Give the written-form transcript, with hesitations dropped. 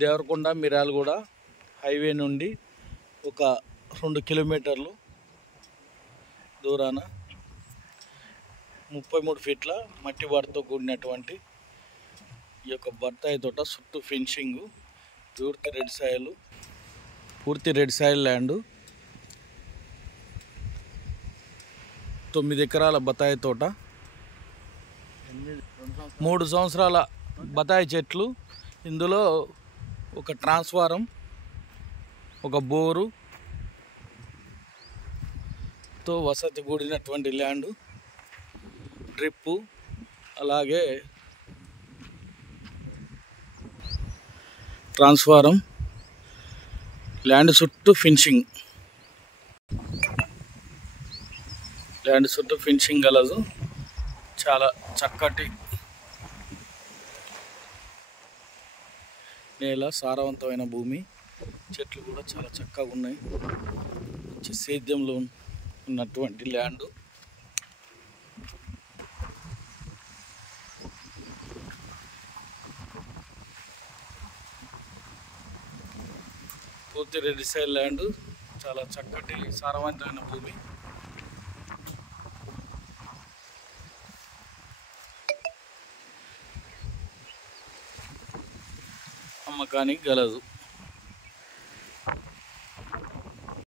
Devarakonda Miryalaguda highway నుండి ఒక 2 కిలోమీటర్లు దూరాన 33 ఫీట్ల మట్టి వారితో కూడినటువంటి ఈ యొక్క బత్తాయి తోట. చుట్టూ ఫెన్సింగ్, పూర్తి రెడ్ సాయిల్ ల్యాండ్. 9 ఎకరాల బత్తాయి తోట, 3 సంవత్సరాల బత్తాయి చెట్లు. ఇందులో ఒక ట్రాన్స్ఫారం, ఒక బోరుతో వసతి కూడినటువంటి ల్యాండ్, డ్రిప్పు, అలాగే ట్రాన్స్ఫారం, ల్యాండ్ చుట్టూ ఫినిషింగ్ గలదు. చాలా చక్కటి నేల, సారవంతమైన భూమి, చెట్లు కూడా చాలా చక్కగా ఉన్నాయి. మంచి సేద్యంలో ఉన్నటువంటి ల్యాండ్. పూర్తి రెడ్ సాయిల్ ల్యాండ్, చాలా చక్కటి సారవంతమైన భూమి. అమ్మకానికి గలదు.